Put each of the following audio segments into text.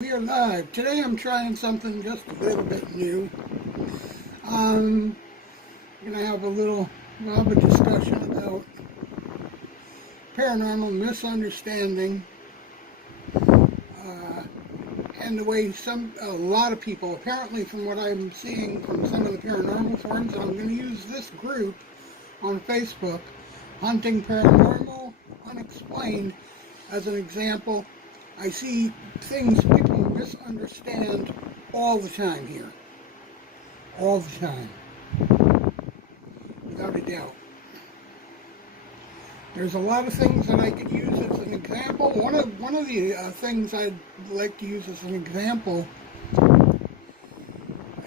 We are live. Today I'm trying something just a little bit new. I'm going to have a discussion about paranormal misunderstanding and the way a lot of people, apparently from what I'm seeing from some of the paranormal forums, I'm going to use this group on Facebook, Hunting Paranormal Unexplained, as an example. I see things people misunderstand all the time here. All the time. Without a doubt. There's a lot of things that I could use as an example. One of the things I'd like to use as an example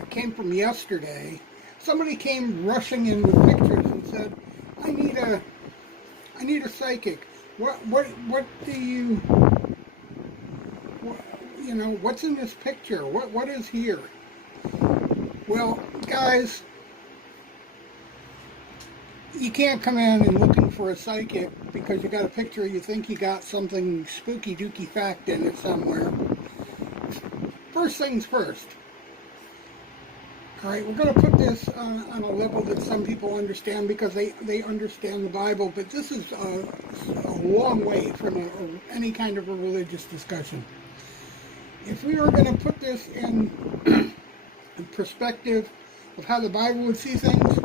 came from yesterday. Somebody came rushing in with pictures and said, I need a psychic. What do you... You know, what's in this picture? What is here? Well, guys, you can't come in and looking for a psychic because you got a picture, you think you got something spooky dooky fact in it somewhere. First things first. Alright, we're going to put this on a level that some people understand because they understand the Bible, but this is a long way from any kind of a religious discussion. If we were going to put this in perspective of how the Bible would see things,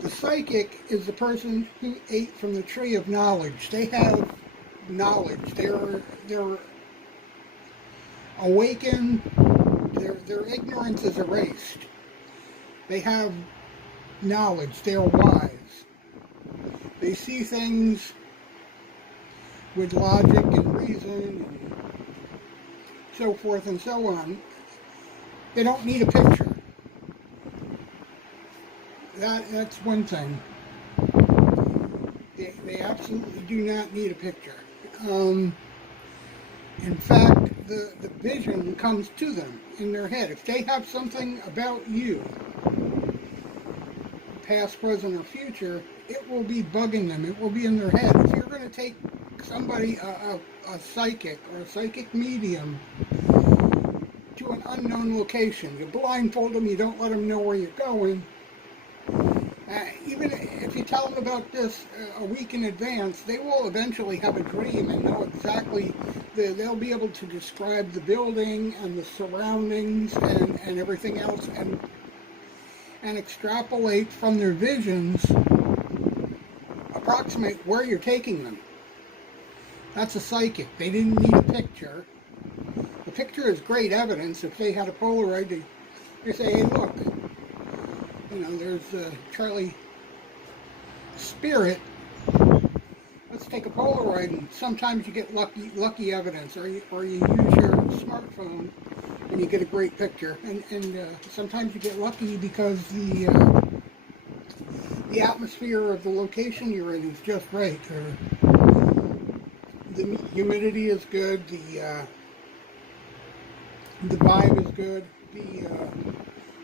the psychic is the person who ate from the tree of knowledge. They have knowledge. They're awakened. Their ignorance is erased. They have knowledge. They're wise. They see things with logic and reason and so forth and so on. They don't need a picture. That's one thing. They absolutely do not need a picture. In fact, the vision comes to them in their head. If they have something about you, past, present, or future, it will be bugging them. It will be in their head. If you're going to take somebody, a psychic or a psychic medium, to an unknown location, you blindfold them, you don't let them know where you're going. Even if you tell them about this a week in advance, they will eventually have a dream and know exactly, they'll be able to describe the building and the surroundings and everything else and extrapolate from their visions, approximate where you're taking them. That's a psychic. They didn't need a picture. The picture is great evidence. If they had a Polaroid, they say, hey, look, you know, there's Charlie Spirit. Let's take a Polaroid, and sometimes you get lucky evidence, or you use your smartphone and you get a great picture. And sometimes you get lucky because the atmosphere of the location you're in is just right. Or the humidity is good. The vibe is good. The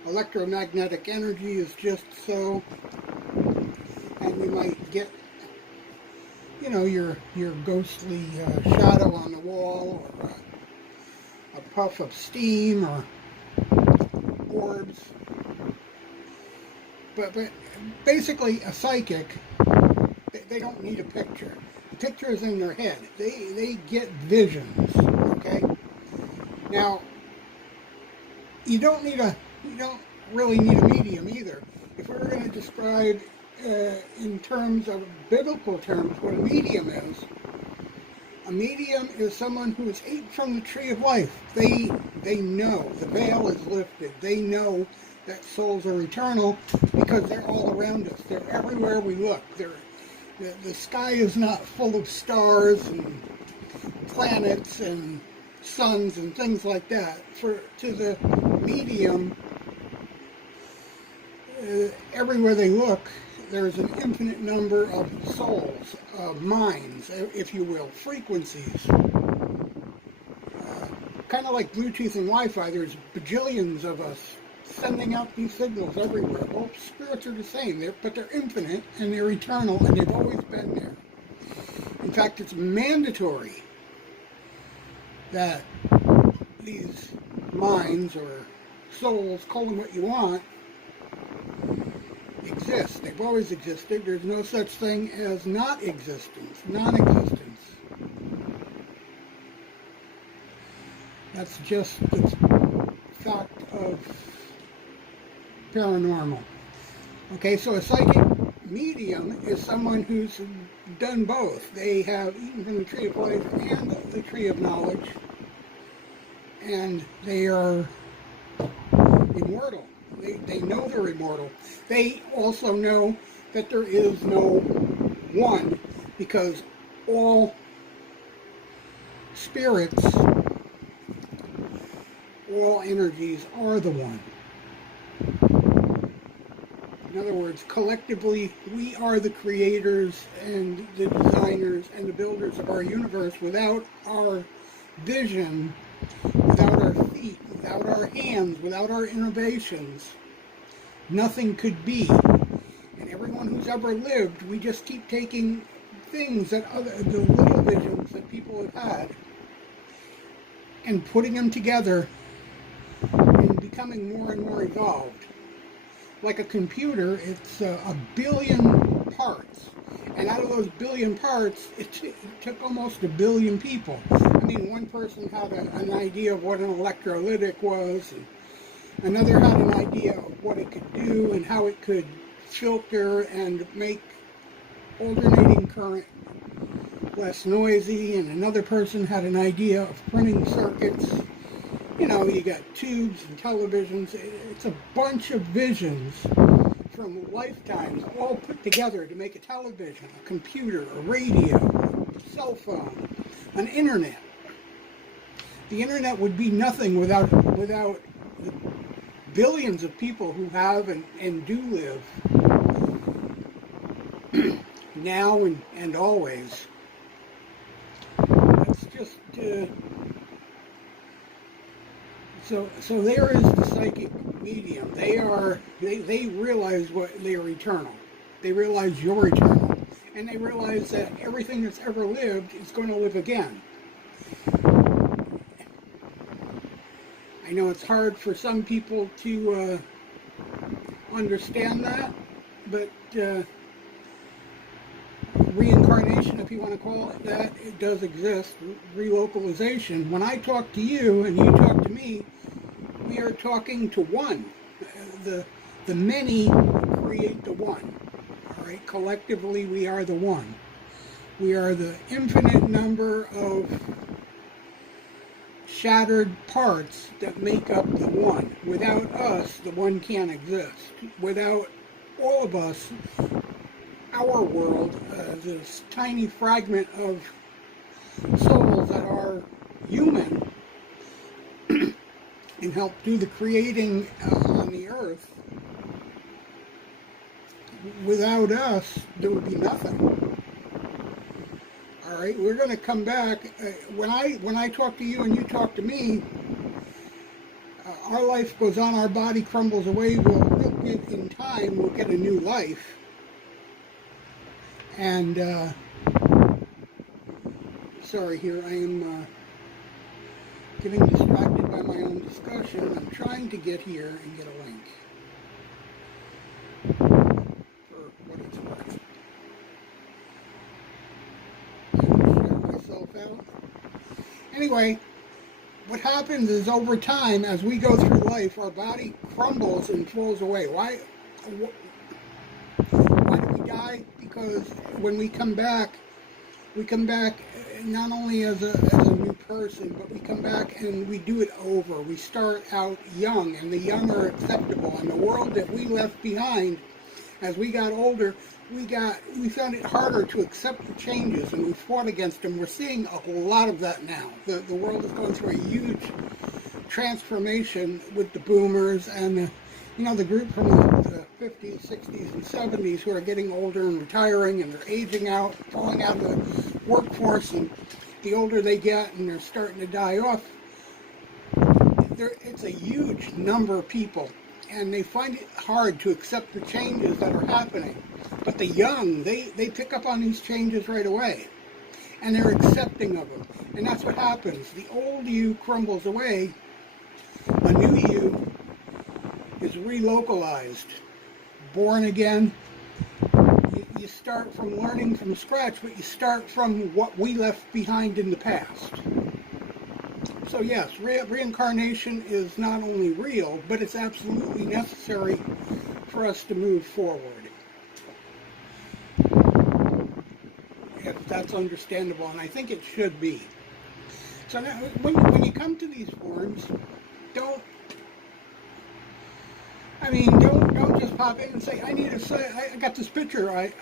electromagnetic energy is just so, and you might get, you know, your ghostly shadow on the wall, or a puff of steam, or orbs. But basically, a psychic, they don't need a picture. The picture is in their head. They get visions. Okay. Now, you don't really need a medium either. If we were going to describe in terms of biblical terms what a medium is someone who is ate from the tree of life. They know the veil is lifted. They know that souls are eternal because they're all around us. They're everywhere we look. The sky is not full of stars and planets and suns and things like that. To the medium, everywhere they look, there's an infinite number of souls, minds, if you will, frequencies. Kind of like Bluetooth and Wi-Fi, there's bajillions of us sending out these signals everywhere. Well, spirits are the same, but they're infinite and they're eternal and they've always been there. In fact, it's mandatory that these minds or souls, call them what you want, exist. They've always existed. There's no such thing as not existence, non-existence. That's just the fact of paranormal. Okay, so a psychic medium is someone who's done both. They have eaten from the tree of life and the tree of knowledge, and they are immortal. They know they're immortal. They also know that there is no one, because all spirits, all energies are the one. In other words, collectively, we are the creators and the designers and the builders of our universe. Without our vision, without our feet, without our hands, without our innovations, nothing could be. And everyone who's ever lived, we just keep taking things that the little visions that people have had and putting them together and becoming more and more evolved. Like a computer, it's a billion parts. And out of those billion parts, it took almost a billion people. I mean, one person had an idea of what an electrolytic was, and another had an idea of what it could do and how it could filter and make alternating current less noisy, and another person had an idea of printing circuits. You know, you got tubes and televisions. It's a bunch of visions from lifetimes all put together to make a television, a computer, a radio, a cell phone, an internet. The internet would be nothing without the billions of people who have and do live now and always. That's just... So there is the psychic medium. They realize they are eternal. They realize you're eternal. And they realize that everything that's ever lived is going to live again. I know it's hard for some people to understand that, but reincarnation, if you want to call it that, it does exist. Relocalization. When I talk to you and you talk to me, we are talking to one. The many create the one. All right, collectively we are the one. We are the infinite number of shattered parts that make up the one. Without us, the one can't exist. Without all of us, our world, this tiny fragment of souls that are human and help do the creating on the earth, without us, there would be nothing. All right, we're going to come back. When I talk to you and you talk to me, our life goes on, our body crumbles away. We'll get, in time, we'll get a new life. And, sorry, here I am getting distracted by my own discussion. I'm trying to get here and get a link for what it's worth. Shut myself out. Anyway, what happens is over time, as we go through life, our body crumbles and falls away. Why do we die? Because when we come back not only as a new person, but we come back and we do it over. We start out young, and the young are acceptable. And the world that we left behind, as we got older, we found it harder to accept the changes, and we fought against them. We're seeing a whole lot of that now. The world is going through a huge transformation with the boomers and the group from the 50s, 60s, and 70s who are getting older and retiring, and they're aging out, falling out of the workforce, and the older they get and they're starting to die off, it's a huge number of people, and they find it hard to accept the changes that are happening. But the young, they pick up on these changes right away, and they're accepting of them. And that's what happens. The old you crumbles away. A new you is relocalized, born again. You start from learning from scratch, but you start from what we left behind in the past. So yes, reincarnation is not only real, but it's absolutely necessary for us to move forward. If that's understandable, and I think it should be. So now, when you come to these forums, don't just pop in and say, I got this picture, I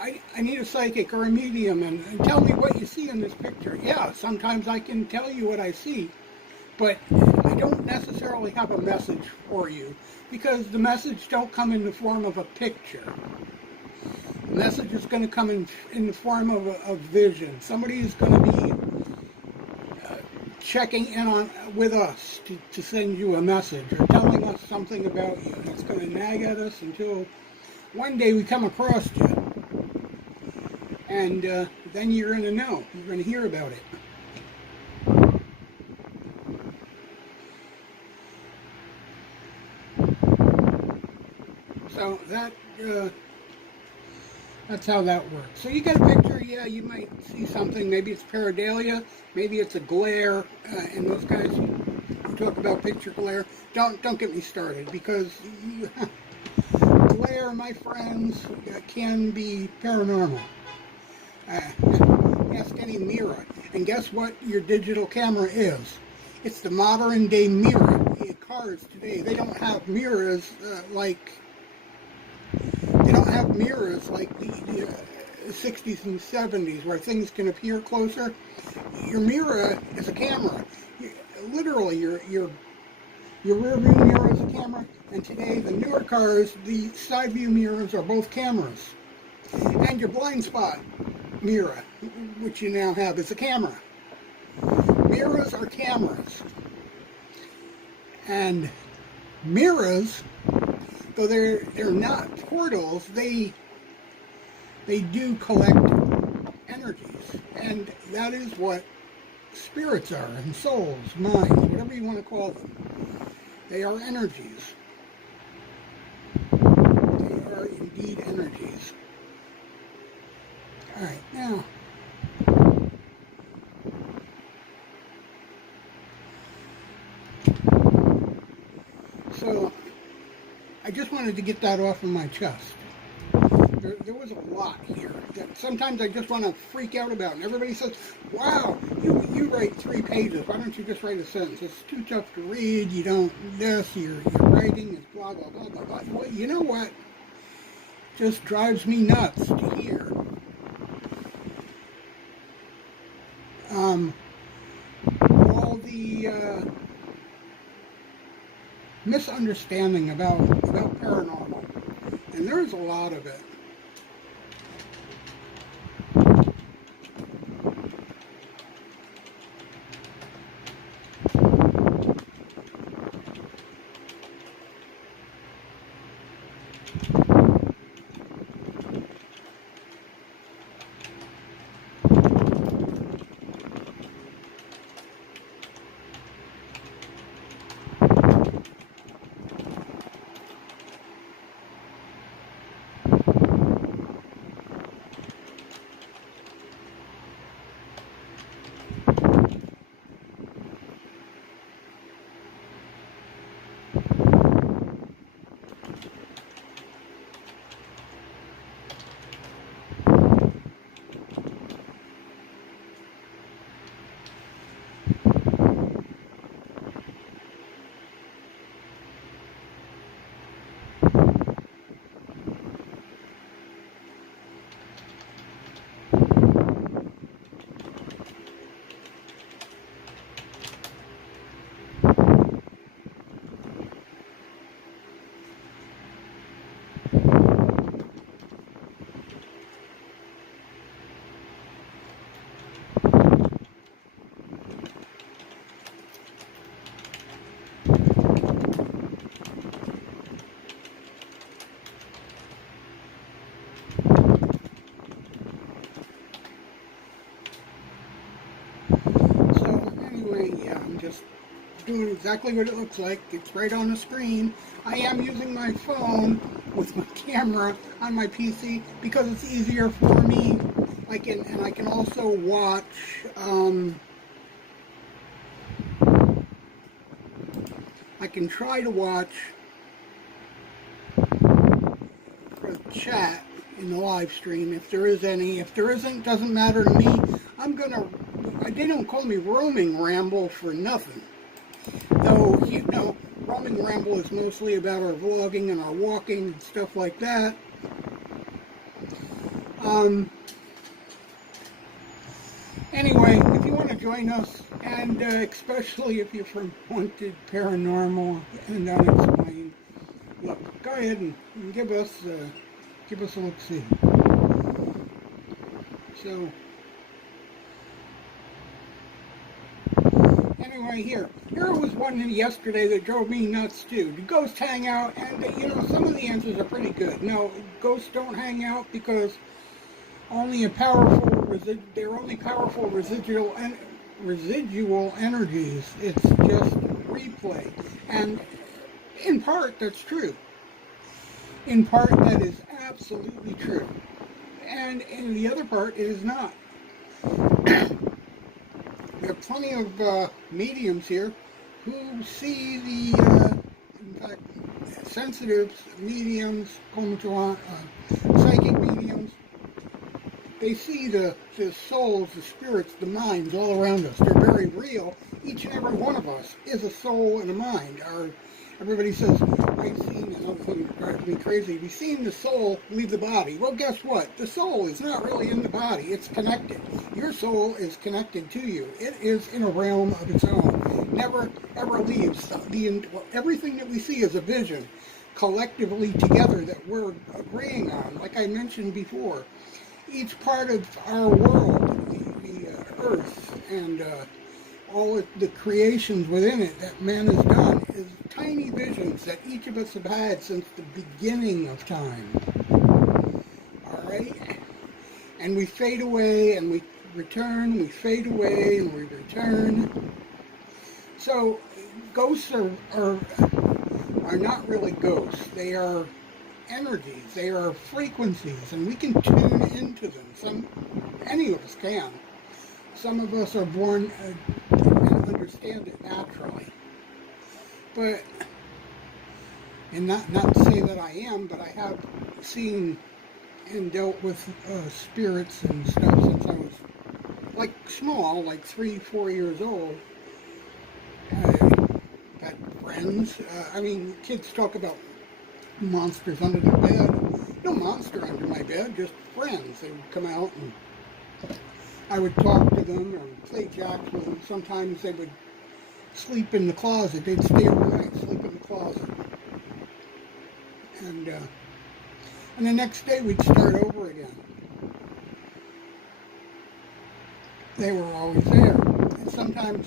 need a psychic or a medium, and tell me what you see in this picture. Yeah, sometimes I can tell you what I see, but I don't necessarily have a message for you, because the message don't come in the form of a picture. The message is going to come in the form of a vision. Somebody is going to be checking in with us to send you a message or telling us something about you. And it's going to nag at us until one day we come across you. And then you're going to know. You're going to hear about it. So that's how that works. So you get a picture, yeah, you might see something. Maybe it's pareidolia, maybe it's a glare, and those guys who talk about picture glare, don't get me started, because glare, my friends, can be paranormal. Ask any mirror, and guess what your digital camera is? It's the modern day mirror. Cars today, they don't have mirrors like the 60s and 70s, where things can appear closer. Your mirror is a camera. Literally, your rear view mirror is a camera, and today the newer cars, the side view mirrors are both cameras. And your blind spot mirror, which you now have, is a camera. Mirrors are cameras. And mirrors, though they're not portals, they do collect energies, and that is what spirits are, and souls, minds, whatever you want to call them. They are energies. They are indeed energies. All right, now. So, I just wanted to get that off of my chest. There was a lot here that sometimes I just want to freak out about. And everybody says, wow, you write 3 pages. Why don't you just write a sentence? It's too tough to read. You don't this. Your writing is blah, blah, blah, blah, blah. Well, you know what? Just drives me nuts to hear. All the misunderstanding about paranormal. And there's a lot of it. doing exactly what it looks like. It's right on the screen. I am using my phone with my camera on my PC because it's easier for me. I can also watch I can try to watch the chat in the live stream if there is any. If there isn't, doesn't matter to me. They don't call me Roaming Ramble for nothing. Though, you know, Roaming Ramble is mostly about our vlogging and our walking and stuff like that. Anyway, if you want to join us, and especially if you're from Haunted, Paranormal, and Unexplained, look, go ahead and give us a look-see. So, anyway, here was one yesterday that drove me nuts too. Do ghosts hang out? And you know, some of the answers are pretty good. No, ghosts don't hang out because they're only powerful residual energies. It's just replay, and in part that's true. In part that is absolutely true, and in the other part it is not. There are plenty of mediums here who see in fact, sensitive mediums, psychic mediums. They see the souls, the spirits, the minds all around us. They're very real. Each and every one of us is a soul and a mind. Everybody says, I've seen, another thing that drives me crazy, we've seen the soul leave the body. Well, guess what? The soul is not really in the body. It's connected. Your soul is connected to you. It is in a realm of its own. Never, ever leaves. Everything that we see is a vision, collectively together, that we're agreeing on. Like I mentioned before, each part of our world, the earth, and all of the creations within it that man has done is tiny visions that each of us have had since the beginning of time. Alright? And we fade away and we return, we fade away and we return. So ghosts are not really ghosts. They are energies, they are frequencies, and we can tune into them. Any of us can. Some of us are born and understand it naturally. But, and not to say that I am, but I have seen and dealt with spirits and stuff since I was like small, like 3-4 years old. Had friends. Kids talk about monsters under the bed. No monster under my bed, just friends. They would come out and I would talk to them or play jacks with them. Sometimes they would sleep in the closet. They'd stay overnight, sleep in the closet. And the next day we'd start over again. They were always there. And sometimes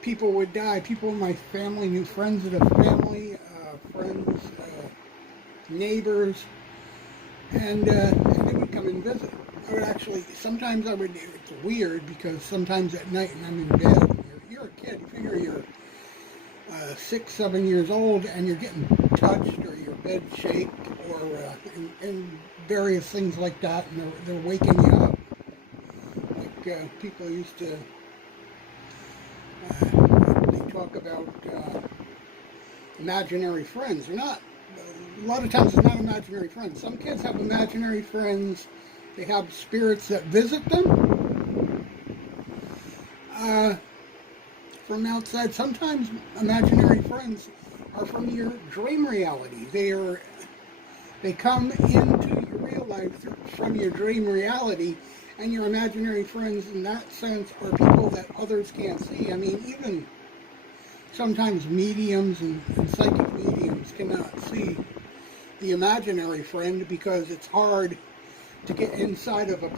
people would die. People in my family knew friends of the family, friends, neighbors, and they would come and visit. Sometimes it's weird because sometimes at night when I'm in bed, you're a kid, you figure you're 6, 7 years old and you're getting touched or your bed shaked or and various things like that, and they're waking you up. Like people used to, they talk about imaginary friends. They're not, a lot of times it's not imaginary friends. Some kids have imaginary friends. They have spirits that visit them from outside. Sometimes imaginary friends are from your dream reality. They come into your real life from your dream reality, and your imaginary friends in that sense are people that others can't see. I mean, even sometimes mediums and psychic mediums cannot see the imaginary friend because it's hard to get inside of a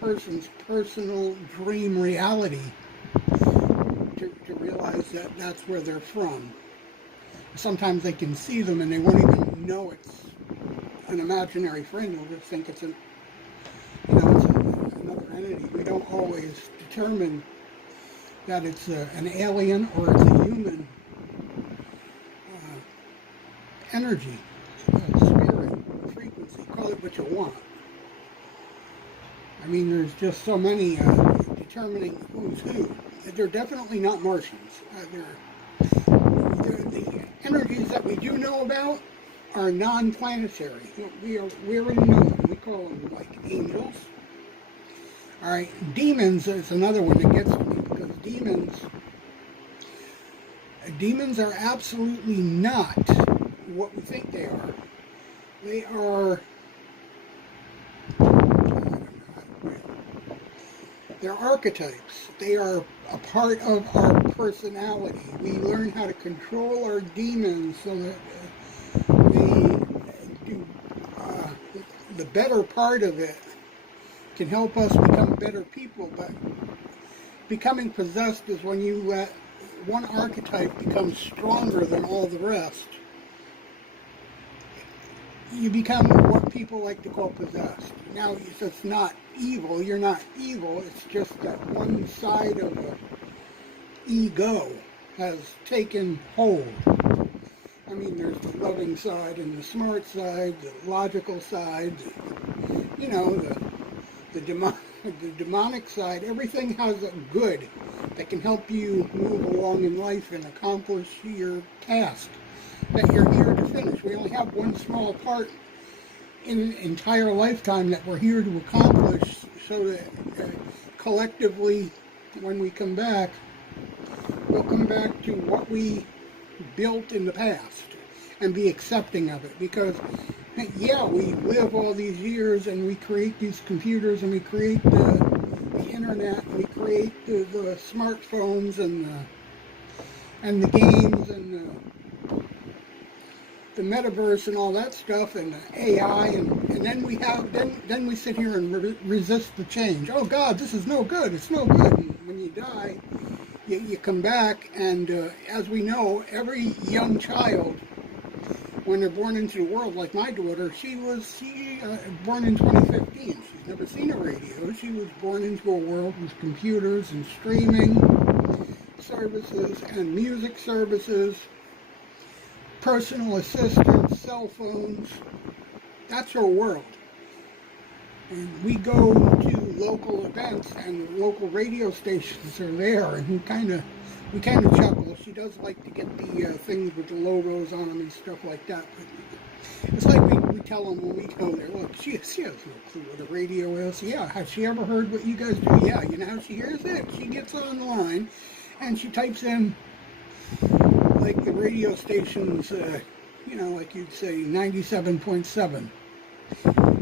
person's personal dream reality to realize that that's where they're from. Sometimes they can see them and they won't even know it's an imaginary friend. They'll just think it's it's another entity. We don't always determine that it's an alien or it's a human energy, spirit, frequency, call it what you want. I mean, there's just so many determining who's who. They're definitely not Martians. The energies that we do know about are non-planetary. We already know them. We call them like angels. All right, demons is another one that gets me, because demons are absolutely not what we think they are. They are, they're archetypes. They are a part of our personality. We learn how to control our demons so that they do the better part of it can help us become better people. But becoming possessed is when you let one archetype become stronger than all the rest. You become what people like to call possessed. Now, it's not evil. You're not evil. It's just that one side of the ego has taken hold. I mean, there's the loving side and the smart side, the logical side, you know, the demonic side. Everything has a good that can help you move along in life and accomplish your task that you're here to finish. We only have one small part in an entire lifetime that we're here to accomplish, so that collectively, when we come back, we'll come back to what we built in the past and be accepting of it. Because, yeah, we live all these years and we create these computers and we create the internet and we create the smartphones and the games and the metaverse and all that stuff and AI, and then we sit here and resist the change. Oh God, this is no good. It's no good. And when you die, you come back, and as we know, every young child, when they're born into the world, like my daughter, she born in 2015. She's never seen a radio. She was born into a world with computers and streaming services and music services, personal assistants, cell phones. That's her world. And we go to local events, and local radio stations are there, and we kind of chuckle. She does like to get the things with the logos on them and stuff like that. But it's like we tell them when we go there, look, she has no clue what a radio is. Yeah, has she ever heard what you guys do? Yeah, you know how she hears it? She gets online, and she types in, like the radio stations, you know, like you'd say 97.7.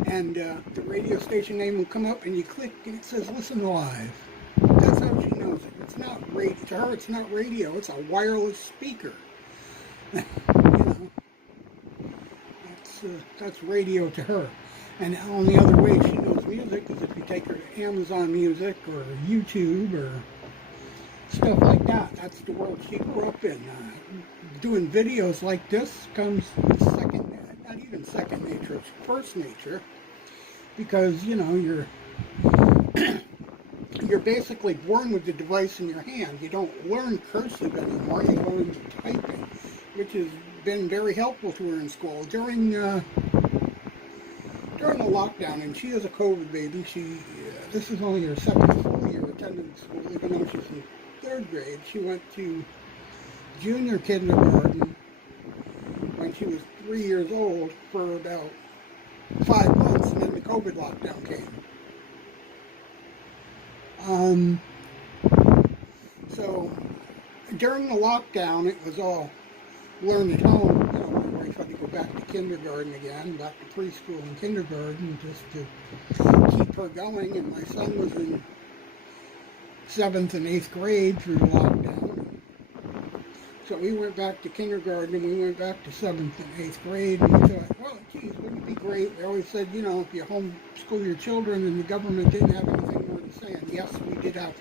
And the radio station name will come up, and you click, and it says, listen live. That's how she knows it. It's not radio. To her, it's not radio. It's a wireless speaker. You know, that's radio to her. And the only other way she knows music is if you take her to Amazon Music or YouTube or stuff like that. That's the world she grew up in. Doing videos like this comes second, not even second nature, it's first nature, because, you know, you're basically born with the device in your hand. You don't learn cursive anymore. You learn typing, which has been very helpful to her in school. During the lockdown, and she is a COVID baby, this is only her second full year attending school, even though she's in third grade. She went to junior kindergarten when she was 3 years old for about 5 months, and then the COVID lockdown came. So during the lockdown, it was all learn at home. You know, my wife had to go back to kindergarten again, back to preschool and kindergarten, just to keep her going. And my son was in 7th and 8th grade through the lockdown. So we went back to kindergarten, and we went back to 7th and 8th grade, and we thought, well, geez, wouldn't it be great? We always said, you know, if you homeschool your children and the government didn't have anything more to say. And yes, we did have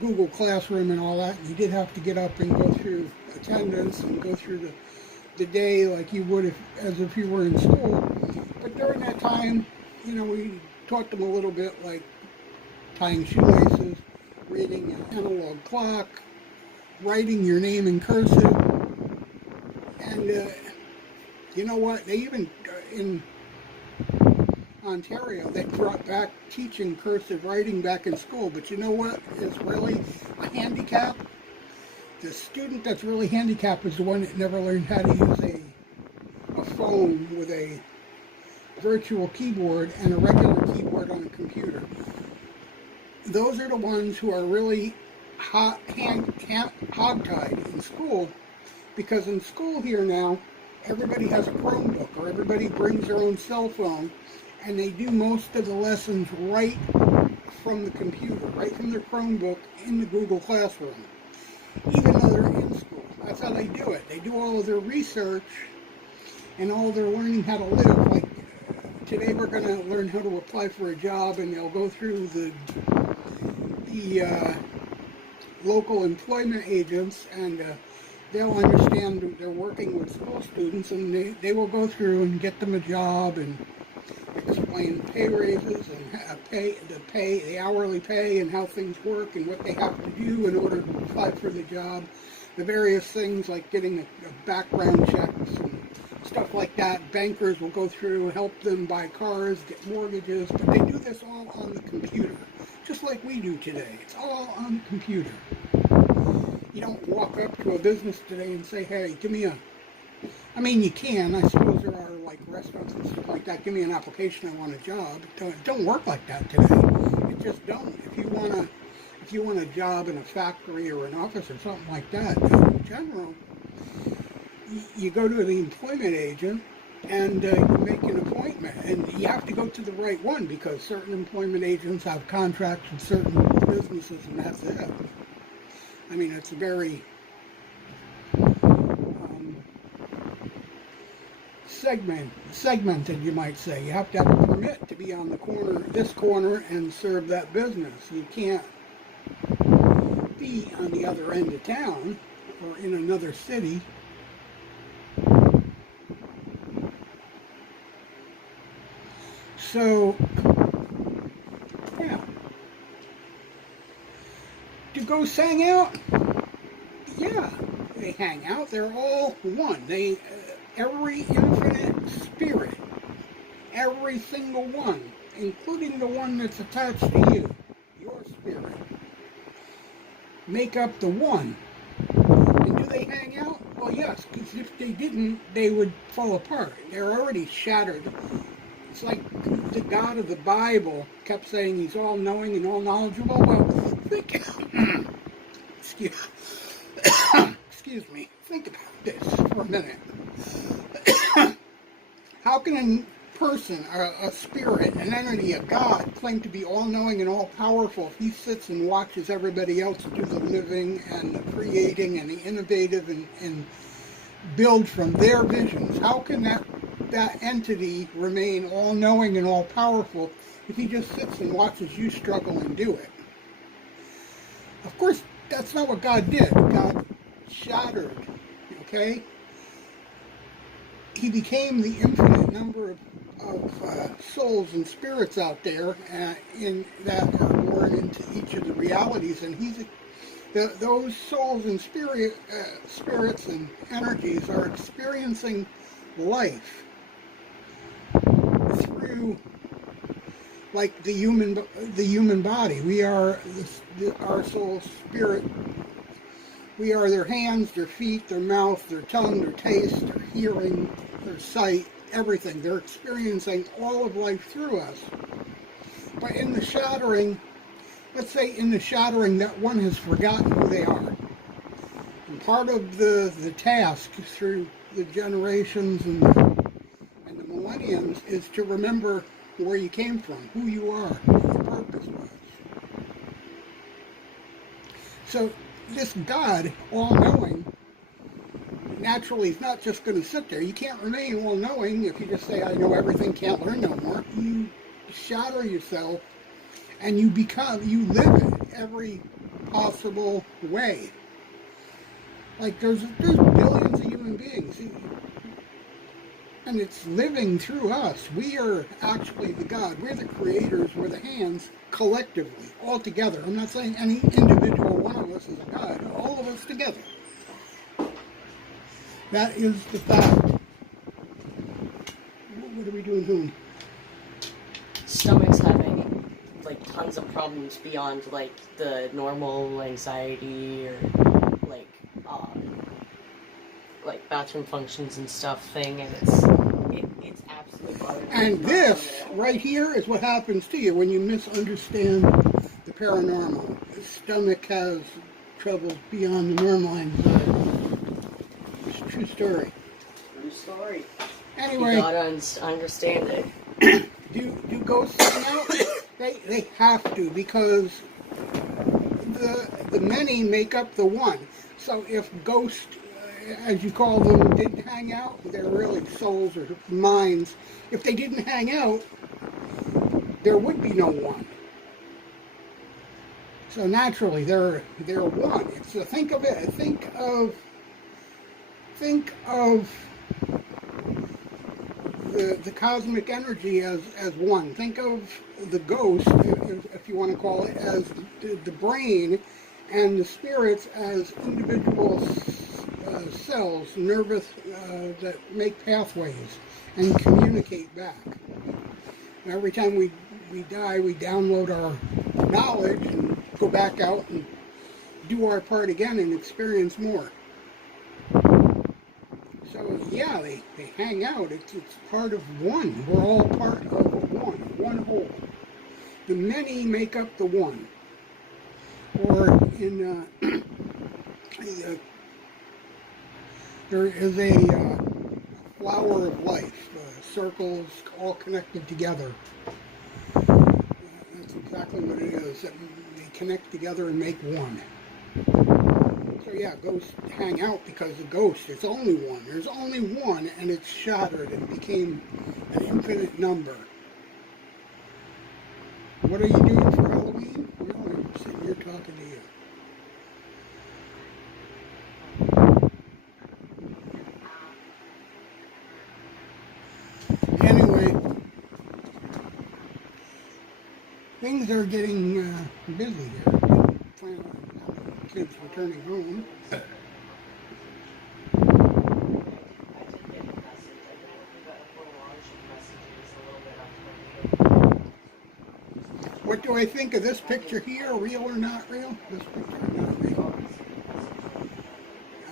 Google Classroom and all that, and you did have to get up and go through attendance and go through the day like you would as if you were in school. But during that time, you know, we taught them a little bit, like tying shoelaces, reading an analog clock, writing your name in cursive. And you know what? They even, in Ontario, they brought back teaching cursive writing back in school. But you know what is really a handicap? The student that's really handicapped is the one that never learned how to use a phone with a virtual keyboard and a regular keyboard on a computer. Those are the ones who are really hogtied in school, because in school here now, everybody has a Chromebook, or everybody brings their own cell phone, and they do most of the lessons right from the computer, right from their Chromebook in the Google Classroom, even though they're in school. That's how they do it. They do all of their research and all their learning how to live. Like today we're going to learn how to apply for a job, and they'll go through the local employment agents, and they'll understand they're working with school students, and they will go through and get them a job and explain pay raises and the hourly pay and how things work and what they have to do in order to apply for the job. The various things like getting a background checks and stuff like that. Bankers will go through, help them buy cars, get mortgages, but they do this all on the computer, just like we do today. It's all on the computer. You don't walk up to a business today and say, hey, give me I mean, you can. I suppose there are like restaurants and stuff like that. Give me an application, I want a job. It don't work like that today. It just don't. If you want a job in a factory or an office or something like that, in general, you go to the employment agent and you make an appointment. And you have to go to the right one, because certain employment agents have contracts with certain businesses, and that's it. I mean, it's a very segmented, you might say. You have to have a permit to be on this corner, and serve that business. You can't be on the other end of town or in another city. So, yeah. Do ghosts hang out? Yeah, they hang out. They're all one. Every infinite spirit, every single one, including the one that's attached to you, your spirit, make up the one. And do they hang out? Well, yes, because if they didn't, they would fall apart. They're already shattered. It's like the God of the Bible kept saying he's all-knowing and all-knowledgeable. Well, think, excuse me, think about this for a minute. How can a person, a spirit, an entity, a God, claim to be all-knowing and all-powerful if he sits and watches everybody else do the living and the creating and the innovative and build from their visions? How can that entity remain all-knowing and all-powerful if he just sits and watches you struggle and do it? Of course, that's not what God did. God shattered, okay? He became the infinite number of souls and spirits out there that are born into each of the realities, and those souls and spirits and energies are experiencing life through, like the human body. We are our soul spirit. We are their hands, their feet, their mouth, their tongue, their taste, their hearing, their sight, everything. They're experiencing all of life through us. But in the shattering, let's say in the shattering, that one has forgotten who they are. And part of the task through the generations and the millenniums is to remember where you came from, who you are, what your purpose was. So this God, all-knowing, naturally is not just going to sit there. You can't remain all-knowing if you just say, I know everything, can't learn no more. You shatter yourself, and you live it every possible way. Like there's billions of human beings. And it's living through us. We are actually the God. We're the creators. We're the hands collectively, all together. I'm not saying any individual one of us is a God. All of us together. That is the fact. What are we doing here? Stomach's having like tons of problems beyond like the normal anxiety or like bathroom functions and stuff thing, and it's absolutely bothering me. And this right here is what happens to you when you misunderstand the paranormal. The stomach has troubles beyond the normal anxiety. It's a true story. True story. Anyway, you gotta understand it. do ghosts hang out? They have to, because the many make up the one. So if ghosts, as you call them, didn't hang out, they're really souls or minds. If they didn't hang out, there would be no one. So naturally, they're one. So think of it. Think of the cosmic energy as one. Think of the ghost, if you want to call it, as the brain, and the spirits as individual cells, nervous, that make pathways and communicate back. And every time we die, we download our knowledge and go back out and do our part again and experience more. So yeah, they hang out. It's part of one. We're all part of one whole. The many make up the one. Or in there is a flower of life, circles all connected together. That's exactly what it is. They connect together and make one. So yeah, ghosts hang out because the ghost, it's only one. There's only one, and it's shattered and became an infinite number. What are you doing for Halloween? We're only sitting here talking to you. Anyway, things are getting busy here. Plan on kids returning home. What do I think of this picture here? Real or not real? This picture is not real.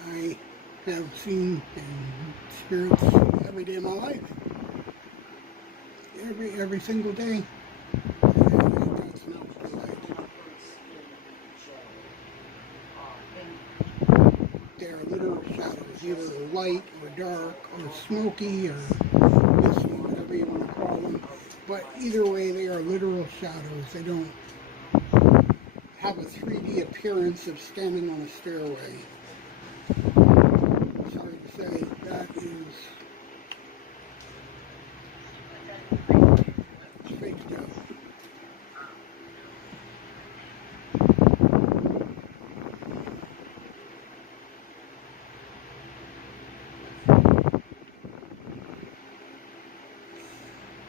I have seen spirits every day of my life. Every single day. That's not right. They're literal shadows, either light or dark or smoky or misty, whatever you want to call them. But either way, they are literal shadows. They don't have a 3D appearance of standing on a stairway. Sorry to say, that is faked out.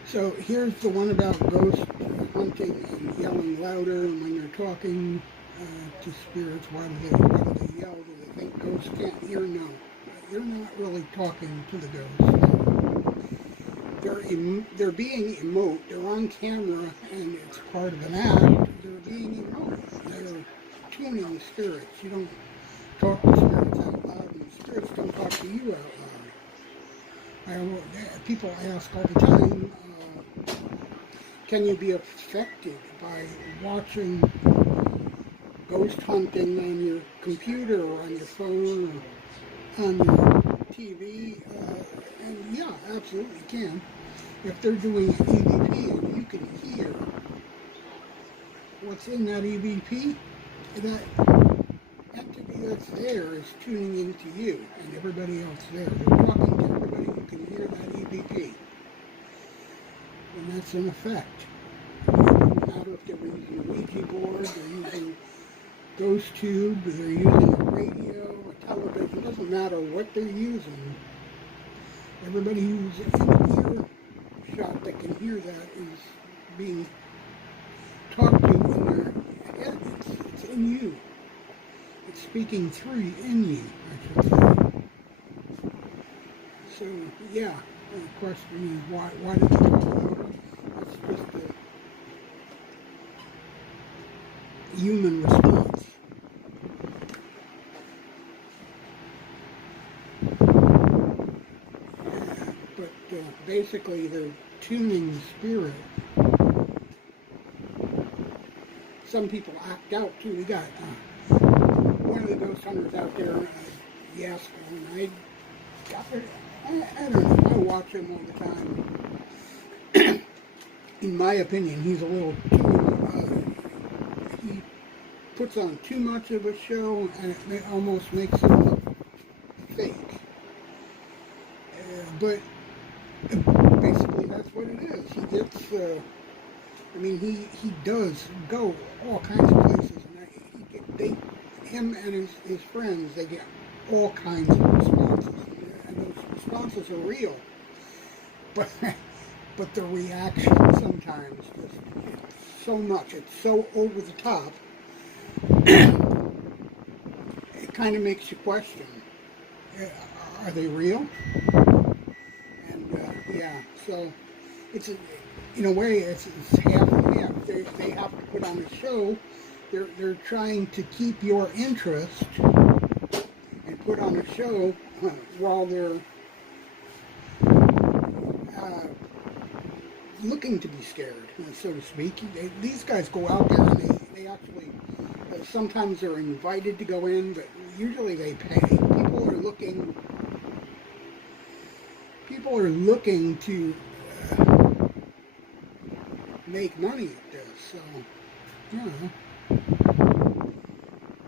So here's the one about ghost hunting and yelling louder, and when they're talking to spirits, why do they yell? Do they think ghosts can't hear? No. You're not really talking to the ghosts. They're being emote. They're on camera, and it's part of an act. They're being emote. They're tuning spirits. You don't talk to spirits out loud, and spirits don't talk to you out loud. People ask all the time, can you be affected by watching ghost hunting on your computer or on your phone or on your TV? And yeah, absolutely can. If they're doing EVP and you can hear what's in that EVP, that entity that's there is tuning into you and everybody else there. They're talking to everybody who can hear that EVP. And that's an effect. It doesn't matter if they're using a Ouija board, they're using ghost tube, they're using a radio, a television, it doesn't matter what they're using. Everybody who's in earshot that can hear that is being talked to in their head. It's in you. It's speaking through in you, I should say. So, yeah, the question is why did they call it out? That's just a human response. Basically, they're tuning spirit. Some people act out too. We got one of the ghost hunters out there, Yasko, and I don't know, I watch him all the time. In my opinion, he's a little too, he puts on too much of a show, and it almost makes him look fake. But basically that's what it is. He gets, he does go all kinds of places, and him and his friends, they get all kinds of responses, and those responses are real, but the reaction sometimes, it's so much, it's so over the top, it kind of makes you question, are they real? Yeah, so it's in a way it's half and half. They have to put on a show. They're trying to keep your interest and put on a show while they're looking to be scared, so to speak. These guys go out there and they actually sometimes they're invited to go in, but usually they pay. People are looking to make money at this, so, you know,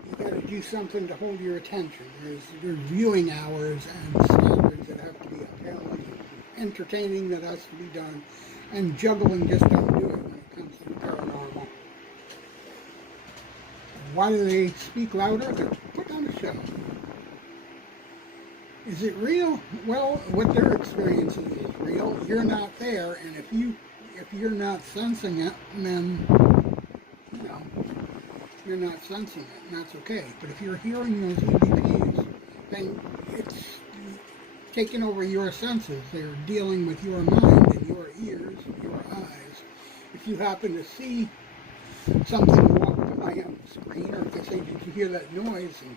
you got to do something to hold your attention. There's viewing hours and standards that have to be upheld, entertaining that has to be done, and juggling just don't do it when it comes to the paranormal. Why do they speak louder? They're put on a show. Is it real? Well, what they're experiencing is real. You're not there, and if you're not sensing it, then you're not sensing it, and that's okay. But if you're hearing those EVPs, then it's taking over your senses. They're dealing with your mind and your ears and your eyes. If you happen to see something walk by on the screen, or if they say, did you hear that noise? And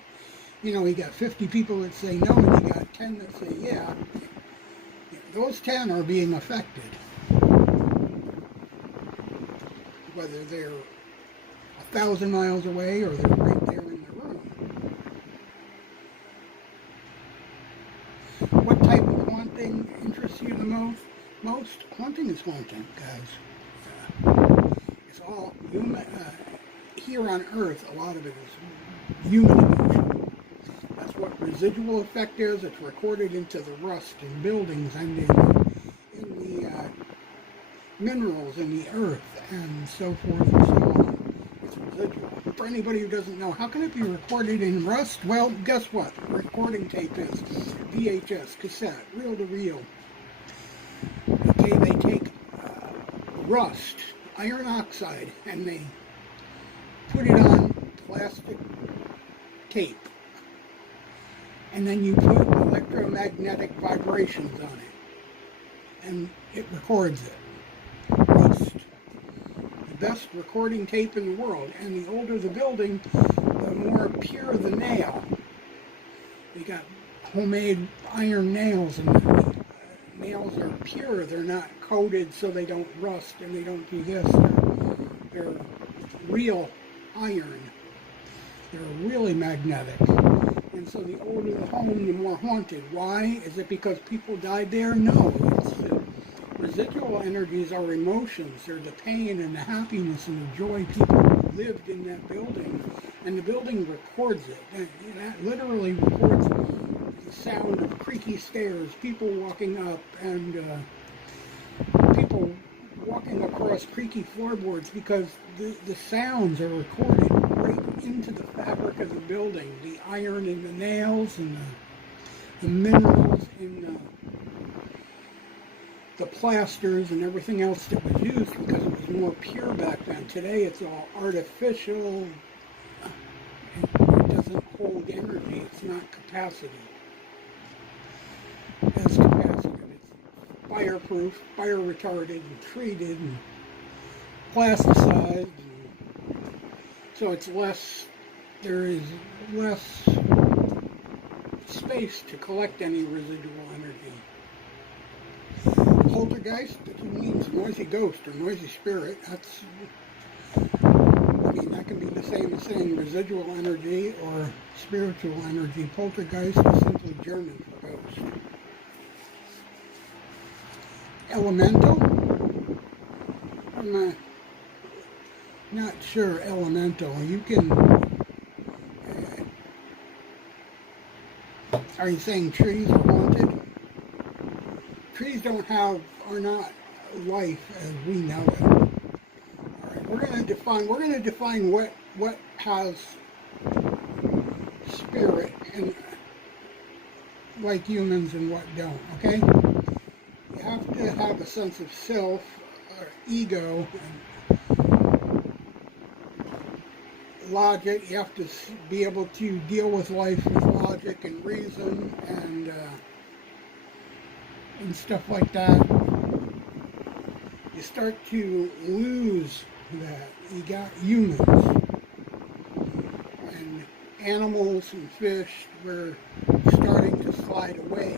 you got 50 people that say no, and you got 10 that say yeah. Those 10 are being affected. Whether they're 1,000 miles away or they're right there in the room. What type of haunting interests you the most? Haunting is haunting, guys. It's all human. Here on Earth, a lot of it is human emotion. That's what residual effect is. It's recorded into the rust in buildings and in the minerals in the earth and so forth and so on. It's residual. For anybody who doesn't know, how can it be recorded in rust? Well, guess what? Recording tape is VHS, cassette, reel to reel. Okay, they take rust, iron oxide, and they put it on plastic tape. And then you put electromagnetic vibrations on it. And it records it. Rust. The best recording tape in the world. And the older the building, the more pure the nail. They got homemade iron nails, and the nails are pure. They're not coated so they don't rust and they don't do this. They're real iron. They're really magnetic. And so the older the home, the more haunted. Why? Is it because people died there? No. It's residual energies are emotions. They're the pain and the happiness and the joy people lived in that building. And the building records it. And that literally records the sound of creaky stairs, people walking up, and people walking across creaky floorboards, because the sounds are recorded right into the fabric of the building. The iron in the nails and the minerals in the plasters and everything else that was used because it was more pure back then. Today it's all artificial. It doesn't hold energy. It's not capacity. It's capacitive. It's fireproof, fire retarded, and treated, and plasticized. So it's less, there is less space to collect any residual energy. Poltergeist, it means noisy ghost or noisy spirit. That's, I mean, that can be the same as saying residual energy or spiritual energy. Poltergeist is simply German for ghost. Elemental? I'm not sure elemental. You can, are you saying trees are haunted? Trees are not life as we know it. All right, we're going to define what has spirit and like humans and what don't, okay? You have to have a sense of self or ego and logic. You have to be able to deal with life with logic and reason and stuff like that. You start to lose that. You got humans and animals and fish were starting to slide away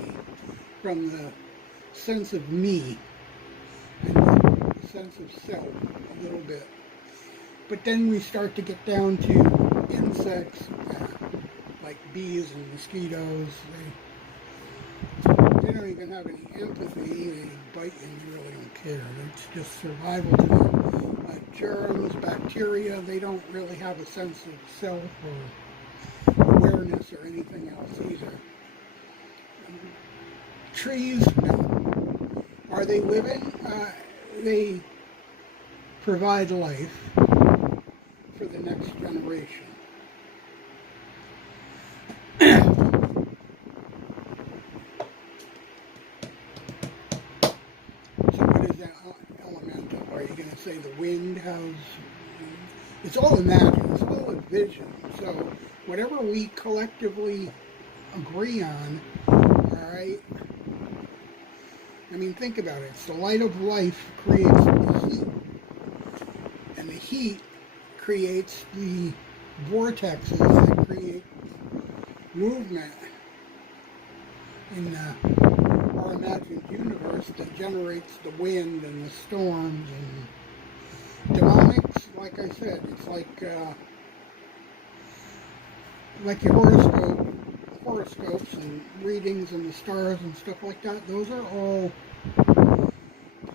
from the sense of me and the sense of self a little bit. But then we start to get down to insects like bees and mosquitoes. They don't even have any empathy. They bite you and you really don't care. It's just survival to them. Germs, bacteria, they don't really have a sense of self or awareness or anything else either. Trees, no. Are they living? They provide life for the next generation. Elemental. Are you going to say the wind has... It's all imagined. It's all a vision. So whatever we collectively agree on, all right? I mean, think about it. It's the light of life creates the heat. And the heat creates the vortexes that create movement in our imagined universe that generates the wind and the storms and demonics. Like I said, it's like your horoscopes and readings and the stars and stuff like that. Those are all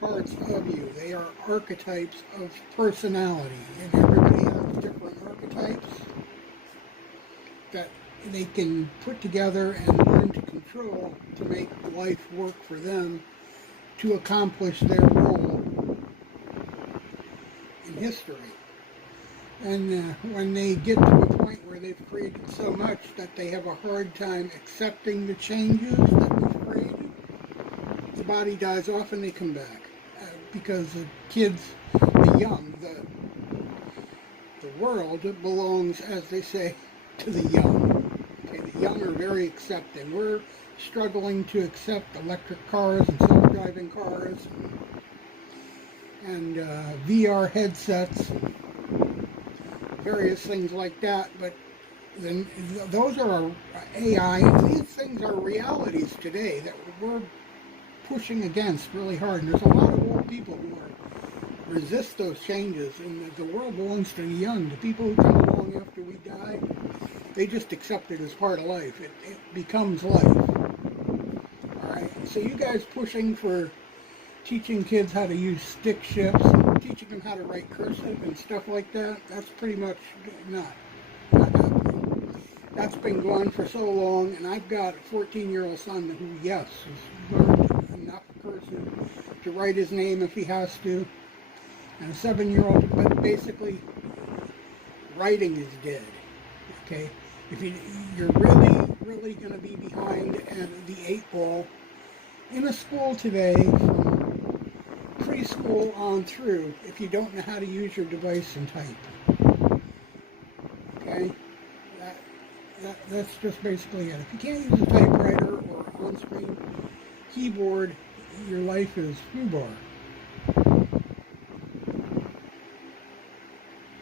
parts of you. They are archetypes of personality, and everybody has different archetypes that they can put together and learn to control to make life work for them to accomplish their role in history. And when they get to a point where they've created so much that they have a hard time accepting the changes that we've created, the body dies off and they come back. Because the kids, the young, the world belongs, as they say, to the young. Okay, the young are very accepting. We're struggling to accept electric cars and self-driving cars and VR headsets, various things like that. But then those are AI. These things are realities today that we're pushing against really hard. And there's a lot of old people who resist those changes, and the world belongs to the young. The people who come along after we die, they just accept it as part of life. It becomes life. Alright, so you guys pushing for teaching kids how to use stick shifts, teaching them how to write cursive and stuff like that, that's pretty much not happening. That's been going for so long, and I've got a 14-year-old son who, yes, has learned enough cursive to write his name if he has to, and a 7-year-old, but basically writing is dead. Okay, if you're really going to be behind the 8 ball in a school today, from school on through if you don't know how to use your device and type. Okay? That's just basically it. If you can't use a typewriter or on-screen keyboard, your life is foobar.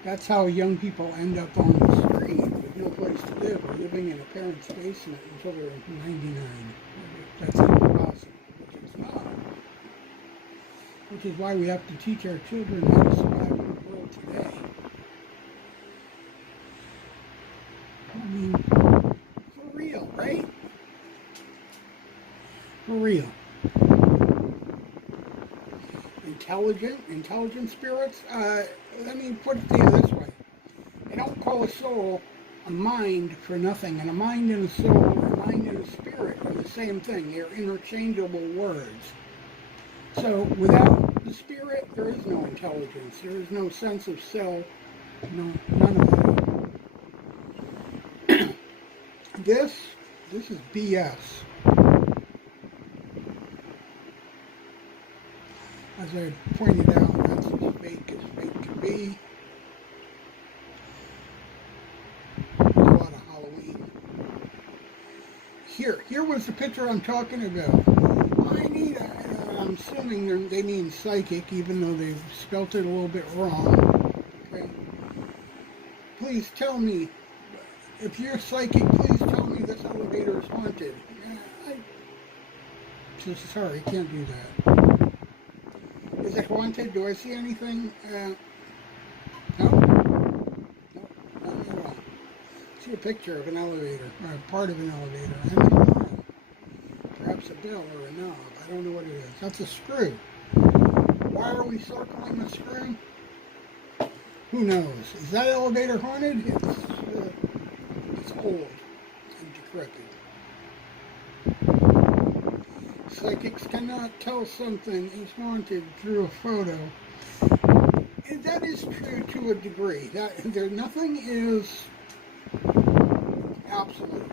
That's how young people end up on the street with no place to live, or living in a parent's basement until they're 99. That's impossible, which it's not. Which is why we have to teach our children how to survive in the world today. I mean, for real, right? For real. Intelligent spirits, let me put it to you this way. I don't call a soul a mind for nothing, and a mind and a soul, a mind and a spirit are the same thing. They're interchangeable words. So without the spirit, there is no intelligence. There is no sense of self. No, none of that. This is BS. As I pointed out, that's as fake can be. There's a lot of Halloween. Here was the picture I'm talking about. I need I'm assuming they mean psychic, even though they've spelt it a little bit wrong. Okay. Please tell me, if you're psychic, please tell me this elevator is haunted. Just sorry, can't do that. Is it haunted? Do I see anything? No? No, not at all. I see a picture of an elevator, or part of an elevator, and a knob. Perhaps a bell or a knob. I don't know what it is. That's a screw. Why are we circling the screw? Who knows? Is that elevator haunted? It's old and decrepit. Psychics cannot tell something is haunted through a photo. And that is true to a degree. Nothing is absolute.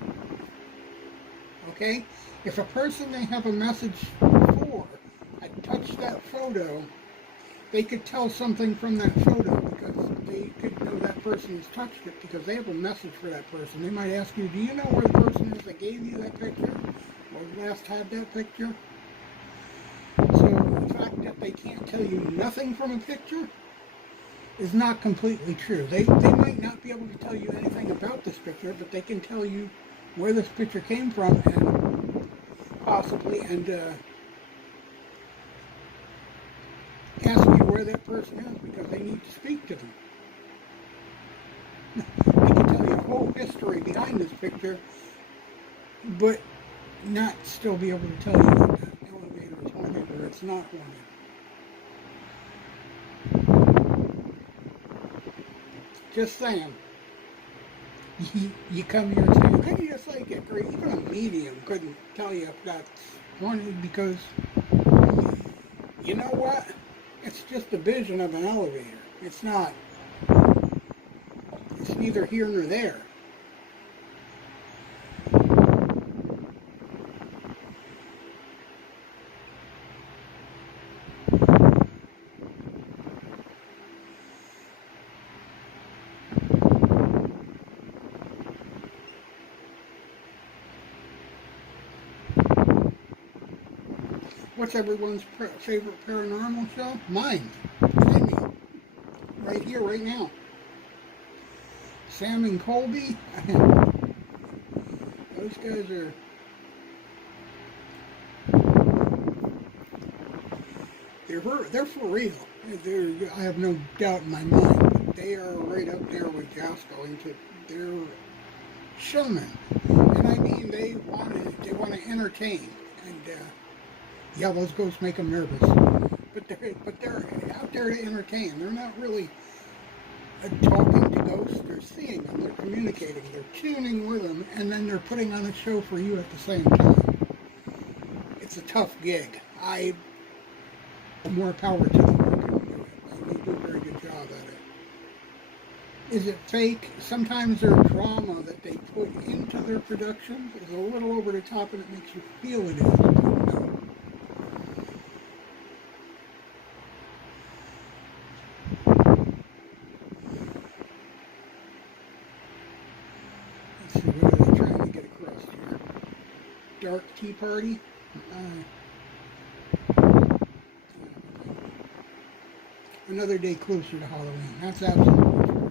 Okay? If a person they have a message for had touched that photo, they could tell something from that photo because they could know that person has touched it because they have a message for that person. They might ask you, do you know where the person is that gave you that picture? Or last had that picture? So the fact that they can't tell you nothing from a picture is not completely true. They might not be able to tell you anything about this picture, but they can tell you where this picture came from and possibly ask you where that person is because they need to speak to them. They can tell you the whole history behind this picture, but not still be able to tell you that the elevator is haunted or it's not haunted. Just saying. You come here and say, maybe a psychic or even a medium couldn't tell you if that's haunted because, you know what? It's just a vision of an elevator. It's not, it's neither here nor there. What's everyone's favorite paranormal show? Mine. Find me. Right here, right now. Sam and Colby. Those guys are... They're for real. I have no doubt in my mind. But they are right up there with Jasko. They're showmen. And I mean, they want to entertain. And, yeah, those ghosts make them nervous, but they're out there to entertain. They're not really talking to ghosts. They're seeing them. They're communicating. They're tuning with them, and then they're putting on a show for you at the same time. It's a tough gig. More power to them who can do it, and they do a very good job at it. Is it fake? Sometimes their drama that they put into their productions is a little over the top, and it makes you feel it is. dark tea party. Another day closer to Halloween. That's absolutely true.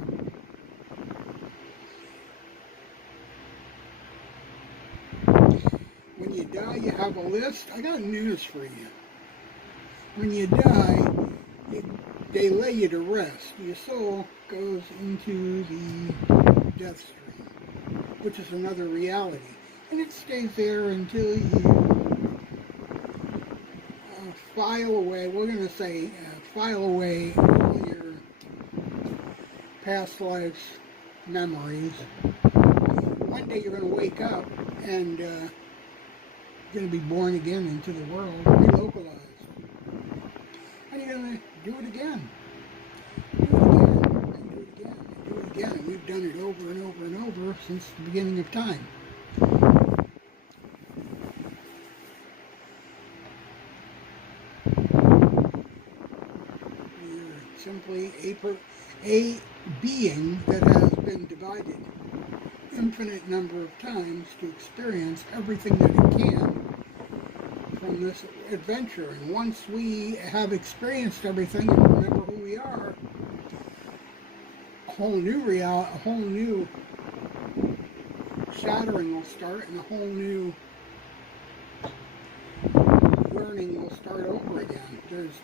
When you die, you have a list. I got news for you. When you die, they lay you to rest. Your soul goes into the death stream, which is another reality. And it stays there until you file away, we're going to say, file away all your past life's memories. One day you're going to wake up and you're going to be born again into the world, relocalized. And you're going to do it again. Do it again, and do it again, and do it again. And we've done it over and over and over since the beginning of time. Simply a being that has been divided infinite number of times to experience everything that it can from this adventure. And once we have experienced everything and remember who we are, a whole new reality, a whole new shattering will start, and a whole new learning will start over again.